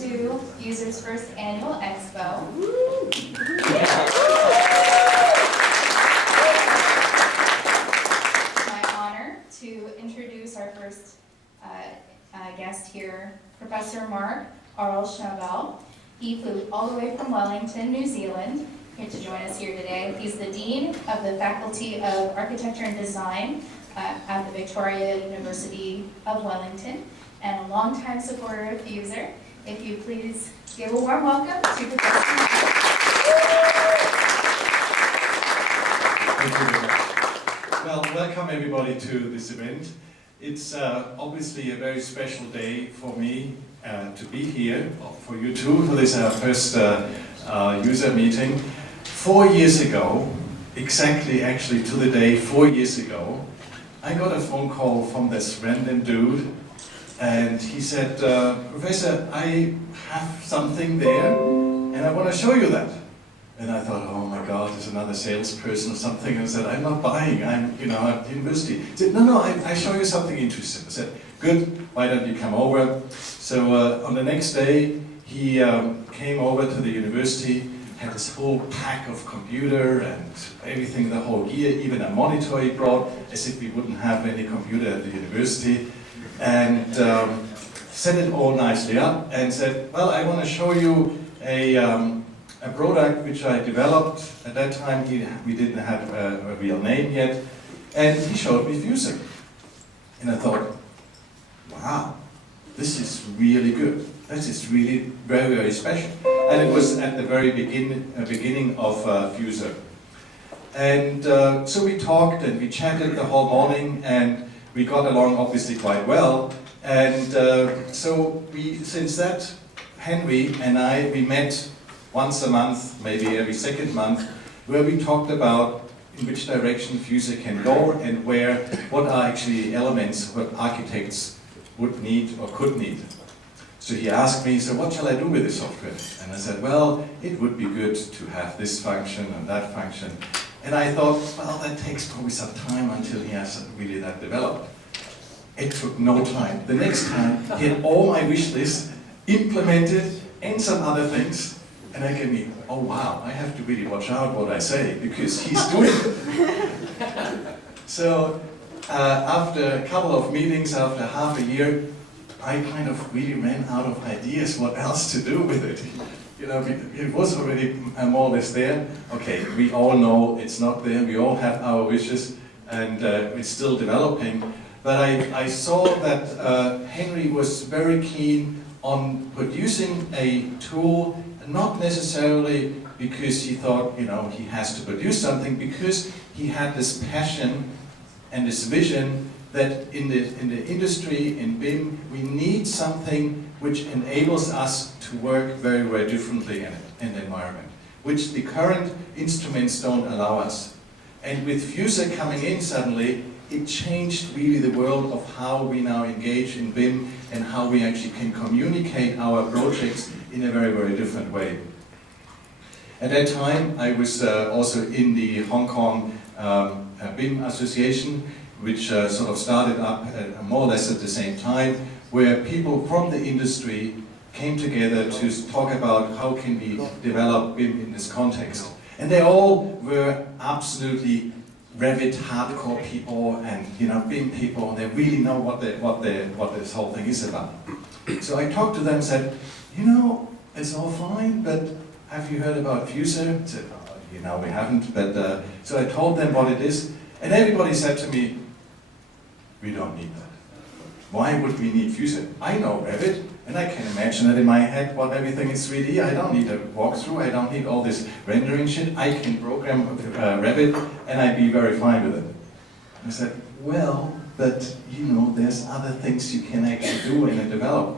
to Fuser's first annual expo. It's my honor to introduce our first guest here, Professor Mark Arl-Chabal. He flew all the way from Wellington, New Zealand, here to join us here today. He's the Dean of the Faculty of Architecture and Design at the Victoria University of Wellington, and a longtime supporter of Fuser. If you please give a warm welcome to Professor Mark. Thank you very much. Well, welcome everybody to this event. It's obviously a very special day for me to be here, for you too, for this first user meeting. 4 years ago, exactly actually to the day 4 years ago, I got a phone call from this random dude, and he said, Professor, I have something there, and I want to show you that. And I thought, oh my God, there's another salesperson or something. And I said, I'm not buying, I'm at the university. He said, no, I show you something interesting. I said, good, why don't you come over? So on the next day, he came over to the university, had this whole pack of computer and everything, the whole gear, even a monitor he brought, as if we wouldn't have any computer at the university. And set it all nicely up and said, well, I want to show you a product which I developed. At that time, we didn't have a real name yet. And he showed me Fuser. And I thought, wow, this is really good. This is really very, very special. And it was at the very beginning of Fuser. And so we talked and we chatted the whole morning, and we got along obviously quite well. And so since that, Henry and I, we met once a month, maybe every second month, where we talked about in which direction Fuser can go and what are actually elements what architects would need or could need. So he asked me, so what shall I do with this software? And I said, well, it would be good to have this function and that function. And I thought, well, that takes probably some time until he has really that developed. It took no time. The next time, he had all my wish list implemented and some other things. And I can be, oh wow, I have to really watch out what I say, because he's doing it. So after a couple of meetings, after half a year, I kind of really ran out of ideas what else to do with it. You know, it was already more or less there. Okay, we all know it's not there, we all have our wishes, and it's still developing. But I saw that Henry was very keen on producing a tool, not necessarily because he thought, you know, he has to produce something, because he had this passion and this vision that in the industry, in BIM, we need something which enables us to work very, very differently in the environment, which the current instruments don't allow us. And with Fuser coming in suddenly, it changed really the world of how we now engage in BIM and how we actually can communicate our projects in a very, very different way. At that time, I was also in the Hong Kong BIM Association, which sort of started up more or less at the same time, where people from the industry came together to talk about how can we develop BIM in this context. And they all were absolutely Revit hardcore people and, you know, BIM people, and they really know what this whole thing is about. So I talked to them and said, you know, it's all fine, but have you heard about Fuser? I said, oh, you know, we haven't, but so I told them what it is, and everybody said to me, we don't need that. Why would we need Fuser? I know Revit, and I can imagine it in my head what everything is 3D. I don't need a walkthrough, I don't need all this rendering shit. I can program Revit, and I'd be very fine with it. I said, well, but you know, there's other things you can actually do and develop.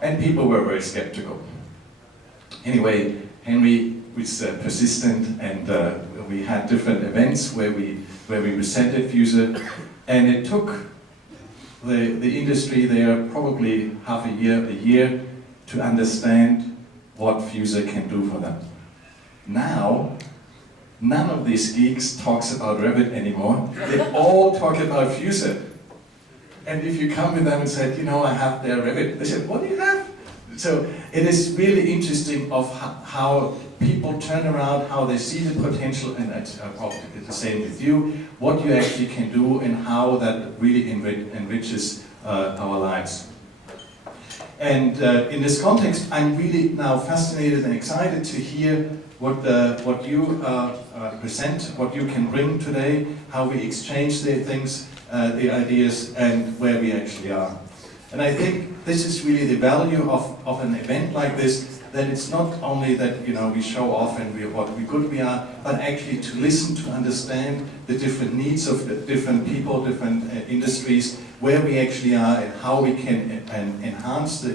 And people were very skeptical. Anyway, Henry was persistent, and we had different events where we presented Fuser, and it took the industry there probably half a year to understand what Fuser can do for them. Now, none of these geeks talks about Revit anymore. They all talk about Fuser. And if you come with them and say, you know, I have their Revit, they say, what do you have? So it is really interesting of how people turn around, how they see the potential, and it's probably the same with you, what you actually can do and how that really enriches our lives. And in this context, I'm really now fascinated and excited to hear what you present, what you can bring today, how we exchange the things, the ideas, and where we actually are. And I think this is really the value of an event like this, that it's not only that we show off and what good we are, but actually to listen, to understand the different needs of the different people, different industries, where we actually are and how we can enhance the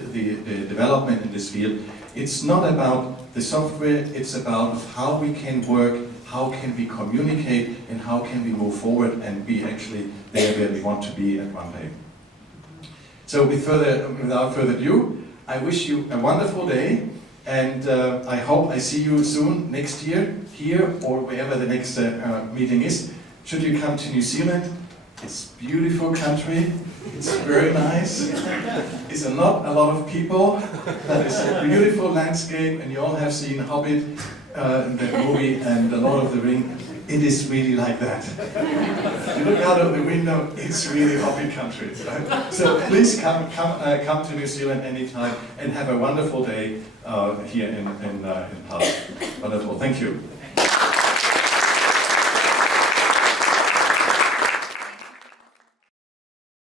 development in this field. It's not about the software, it's about how we can work, how can we communicate, and how can we move forward and be actually there where we want to be at one day. So without further ado, I wish you a wonderful day, and I hope I see you soon next year, here or wherever the next meeting is. Should you come to New Zealand, it's a beautiful country, it's very nice, it's not a lot of people, but it's a beautiful landscape, and you all have seen Hobbit, the movie, and The Lord of the Ring. It is really like that. You look out of the window, it's really Hobbit country. Right? So please come to New Zealand anytime and have a wonderful day here in Perth. Wonderful, thank you.